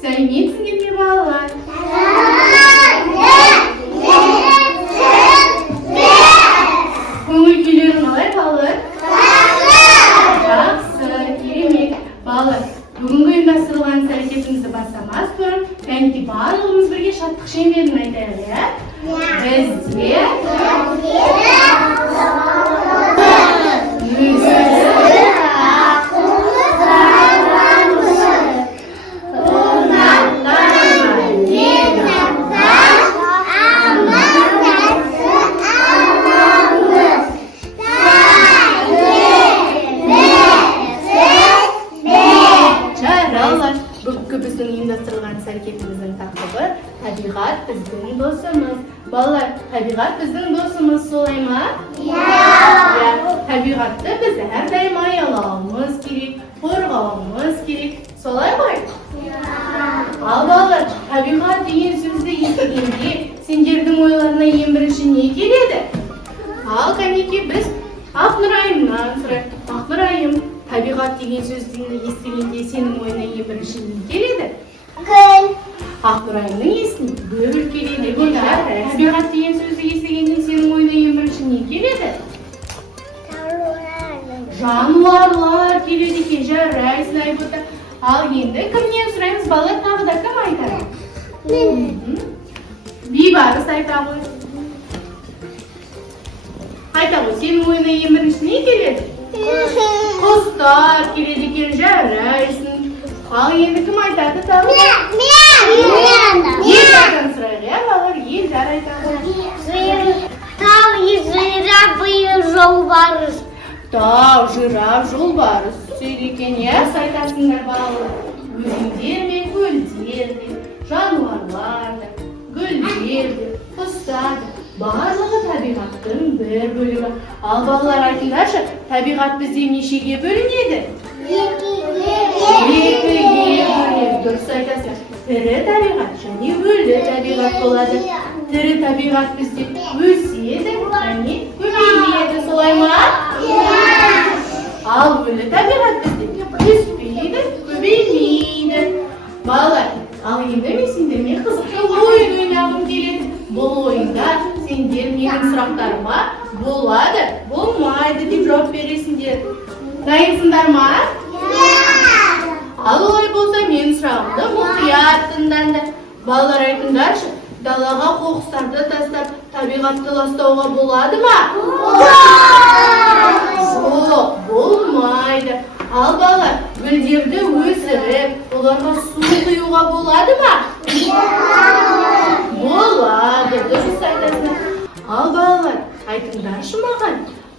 Сәлеметсіңдер ме балалар? Көңіл күйлерің қалай балалар? Жақсы, керемет. Балалар, бүгінгі ұйымдастырылған іс-әрекетімізді бастамас бұрын, кәнекей барлығымыз бірге шаттық шеңберін айтайық, иә? Бізде біздің ұйымдастырылған іс-әрекетіміздің тақырыбы табиғат біздің досымыз. Балалар, табиғат біздің досымыз, солай ма? Иә. Табиғатты біз әрдайым аялауымыз керек, қорғауымыз керек. Солай ғой? Ал балалар, табиғат деген сөзді естігенде сендердің ойларына ең бірінші не келеді? Ал кәнекей біз Ақнұрайымнан сұрайық. Ақнұрайым, табиғат деген сөзді естігенде сенің ойына ең бірінші не келеді? Гүл. Ақнұрайымның есіне гүл келеді. Табиғат деген сөзді естігенде сенің ойына ең бірінші не келеді? Жануарлар келеді екен. Жарайсың Айбота. Ал енді кімнен сұраймыз? Балалар тағы да кім айтады? Бейбарыс айта ғой. Айта ғой, сенің ойына ең бірінші не келеді? Құстар келеді екен. Жарайсың. Ал енді кім айтады тағы? Елжардан сұрайық, иә балалар? Елжар айта ғой. Тау, жираф, жолбарыс. Тау, жираф, жолбарыс түседі екен, иә? Айтасыңдар балалар. Өзендер мен көлдер де, жануарлар да, гүлдер де, құстар да, барлығы табиғаттың бір бөлігі. Ал балалар айтыңдаршы, табиғат бізде нешеге бөлінеді? Екіге бөлінеді. Дұрыс айтасың. Тірі табиғат және өлі табиғат болады. Тірі табиғат бізде өседі және көбейеді, солай ма? Ал өлі табиғат бізде өспейді, көбеймейді. Балалар, ал енді мен сендермен қызықты ойын ойнағым келеді. Бұл ойында сендер менің сұрақтарыма болады, болмайды деп жауап бересіңдер. Дайынсыңдар ма? Ал олай болса мен сұрағымды мұқият тыңдаңдар. Балалар айтыңдаршы, далаға қоқыстарды тастап, табиғатты ластауға болады ма? Жоқ, болмайды. Ал балалар, гүлдерді өсіріп, оларға су құюға болады ма? Болады, дұрыс айтасың. Ал балалар, айтыңдаршы маған,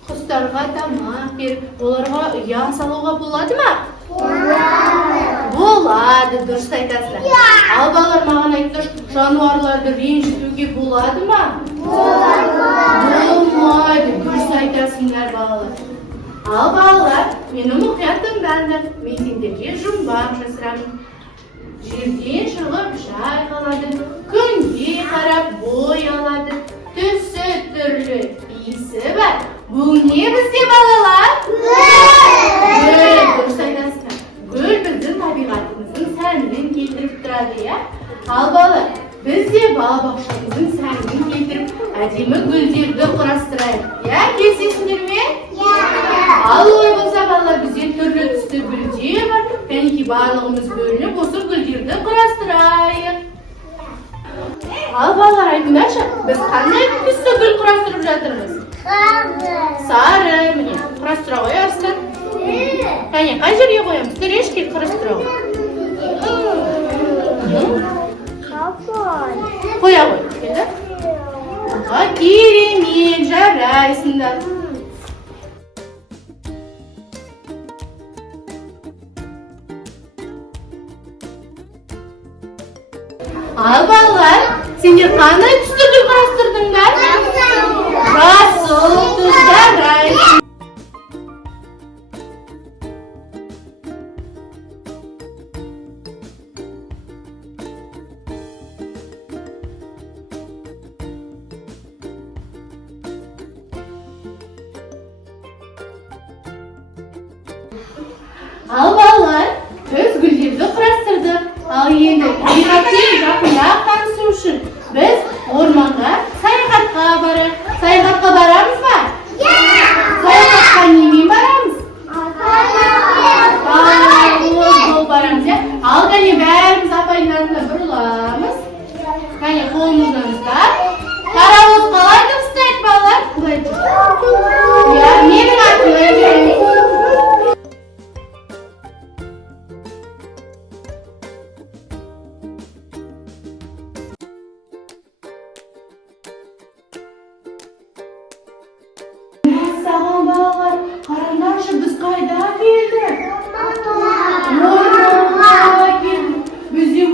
құстарға тамақ беріп, оларға ұя салуға болады ма? Болады, дұрыс айтасың. Ал балалар, маған айтыңдаршы, жануарларды ренжітуге болады ма? Болмайды, дұрыс айтасыңдар балалар. Ал балалар, мені мұқият тыңдаңдар. Мен сендерге жұмбақ жасырамын. Жерден шығып жайқалады, күнге қарап бой алады, түсі түрлі иісі бар. Бұл не бізде балалар? Гүл, дұрыс айтасыңдар. Гүл біздің табиғатымыздың сәнін келтіріп тұрады, иә? Ал балалар, біз де балабақшамыздың сәнін келтіріп, әдемі гүлдерді құрастырайық. Иә, келісесіңдер ме? Ал олай болса балалар, бізде түрлі түсті гүлдер бар. Кәнекей барлығымыз бөлініп, осы гүлдерді құрастырайық. Ал балалар, айтыңдаршы, біз қандай түсті гүл құрастырып жатырмыз? Сары, міне, құрастыра қоярсың. Кәне, қай жерге қоямыз? Төрешке құрастыра қой. Қоя қой, келді? Керемет, жарайсыңдар. Ал балалар, сендер қандай түсті гүл құрастырдыңдар? Жасыл түс, жарайсың. Ал балалар, біз гүлдерді құрастырдық. Al endi tabiatga yaqinlab tanishish uchun biz o'rmonga sayohatga boramiz. Sayohatga boramizmi? Sayohatga nima boramiz? Bol boramiz ya. Al qani barimiz apaylarni burulamiz. Qani qo'limizdan ustab. Qaravuz qalaydi ustak bolalar. Ya, mening atim Sağ bağlar, karandaşı biz kayda geldik. Ormana geldik. Bizim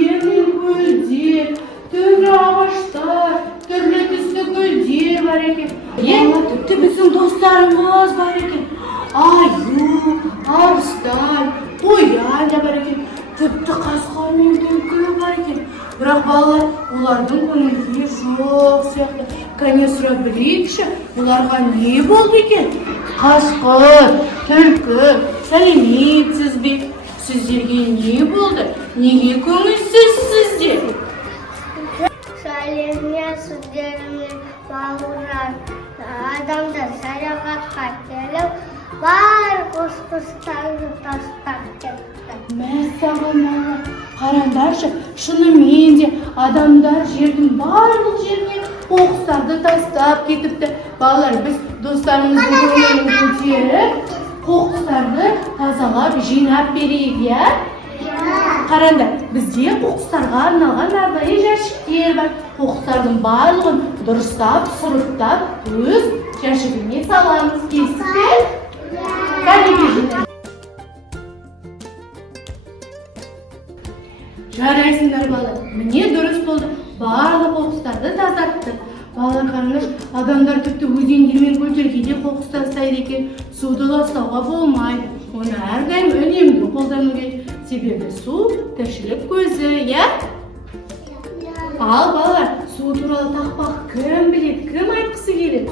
yerinin gülleri, türlü ağaçlar, türlü tüslü gülleri var ekan. Tüptü bizim dostlarımız var ekan. Ayu, arslan, qo'yan da var ekan. Tüptü qasqarning tulki var ekan. Biroq bolalar, ularning ko'ngliga yo'q siyaqli. Qani so'rab bilingchi, ularga ne bo'ldi ekan? Qasqir, tulki, salimsizbek, sizlarga ne bo'ldi? Nega ko'ngilsiz sizlar? Salimga sizlarga bog'lar. Adamda sayohatga kelib, bar qo'shqislarni tashlab ketdi. Masalan, qarandashi, shuni mende odamlar yerning barliq yerine qo'qqislarni tashlab ketibdi. Bolalar, biz do'stlarimizning ko'nglini ko'tarib, qo'qqislarni tozalab, jinab beraylik ya. Qaranda, bizga qo'qqislarga arналган ardoyi jashiklar bor. Qo'qqislarning barlig'ini durustlab, suritlab, o'z jashigiga solamiz. Kesdi? Qani Жарайсыңдар бала, міне дұрыс болды. Барлық қоқыстарды тазартты. Балалар қараңдар, адамдар тіпті өзендер мен көлдерге де қоқыс тастайды екен. Суды ластауға болмайды. Оны әрдайым үнемді қолдану керек. Себебі су тіршілік көзі, иә? Ал балалар, су туралы тақпақ кім біледі, кім айтқысы келеді?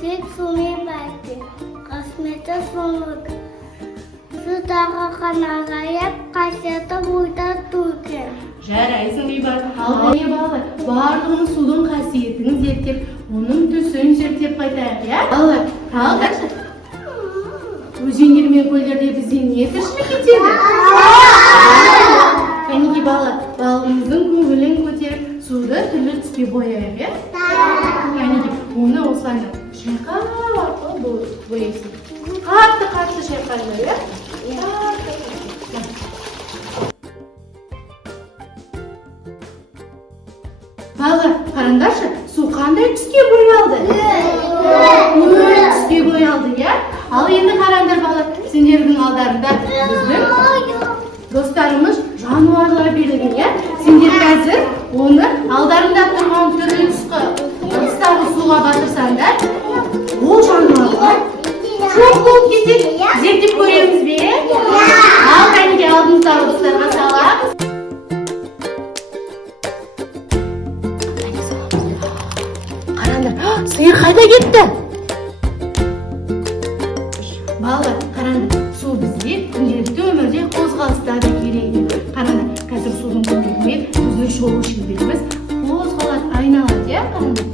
Сен сумен бәлді, қасметі соңық. Судағы қанағайып, қасеті бойда түрген. Жарайсың бейбар. Ал қане балалар, барлығын судың қасиетін зерттеп, оның түсін зерттеп қайтайық, иә? Балалар, талғашы. Өзендер мен көлдерде бізде не тіршілік етеді? Кәнеки балалар, балымыздың көңілін көтеріп, суды түрлі түске бояйық, иә? Кәнеки, оны осылайна шайқап арқылы бояйсың. Қатты шайқайлар, иә? Балалар, қараңдаршы, су қандай түске боялды? Түске боялды, иә? Ал енді қараңдар балалар, сендердің алдарында біздің достарымыз жануарлар берілген, иә? Сендер қазір оны алдарында тұрған түрлі тұстағы суға батырсаңдар, ол жануарлар çok болып кетеді. Зерттеп көреміз бе? Ал кәнеге алдымыздағы достарға саламыз. Қараңдар, сиыр қайда кетті? Балалар, қараңдар, су бізге күнделікті өмірде қозғалыста да керек. Қараңдар, қазір судың көмегімен біздің шоу шеберіміз қозғалады, айналады, иә? Қараңдар.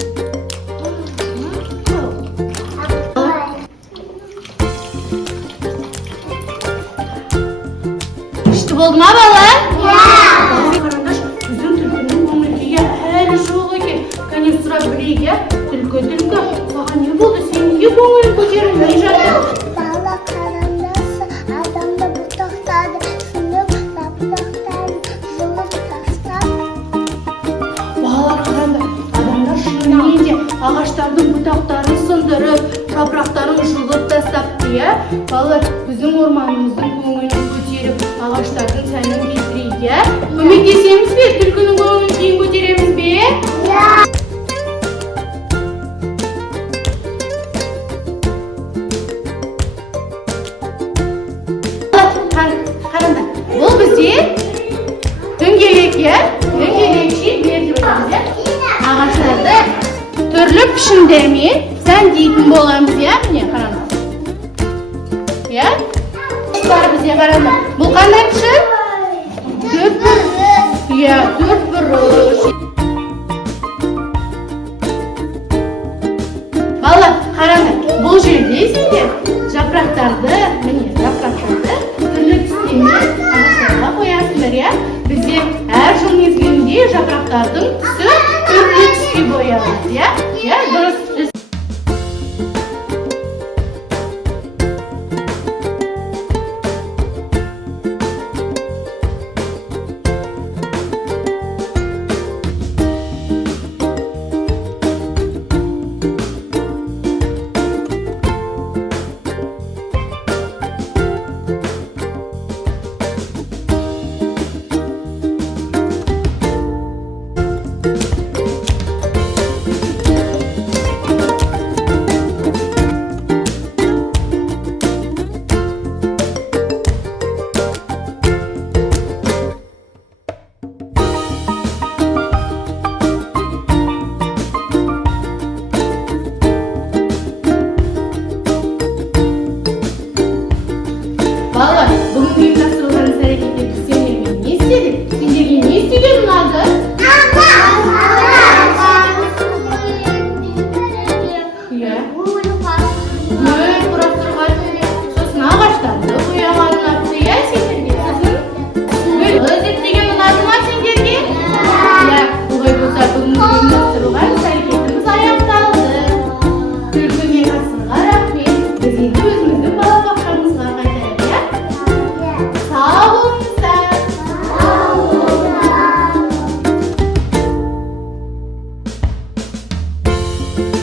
Oldu mu babalar? Қараңдар, біздің түлкінің көңіл-күйі әлі жоқ екен. Кәне сұрап білейік, иә? Түлкі, саған не болды? Сен неге көңілін көтерілмей жатыр? Бала қараңдаршы, адамды бұтақтады, сынып, бұтақтарын жұлып тастап. Балалар қараңдар, адамдар шынымен де ағаштардың бұтақтарын сындырып, жапырақтарын жұлып тастапты, иә? Балалар, біздің орманымыздың көңілін көтеріп, ағаштардың сәнін келтірейік, иә? Көмектесеміз бе? Түлкінің көңілін кейін көтереміз бе? Қараңдар, бұл бізде дөңгелек, иә? Дөңгелек шет берді өтеміз, иә? Ағаштарды түрлі пішіндермен сәндейтін боламыз, иә? Міне, қараңдар. Иә? достар бізге қараңдар. Бұл қандай пішін? Иә, төрт бұрыш. Балалар, қараңдар. Бұл жерде сендер жапырақтарды, міне жапырақтарды түрлі түстемен ағаштарға қоясыңдар, иә? Бізде әр жыл мезгілінде жапырақтардың түсі түрлі түске боялады, иә? Иә, дұрыс. Балалар, бүгін ұйымдастырылған іс-әрекетте біз сендермен не істедік? Сендерге не істеген ұнады? Иә. Гүл құрастырған, сосын ағаштарды бояған ұнады, иә сендерге? Гүл зерттеген ұнады ма сендерге? Иә. Олай болса бүгін ұйымдастырылған іс-әрекетіміз аяқталды. Күлкіге қатысуға рахмет. Біз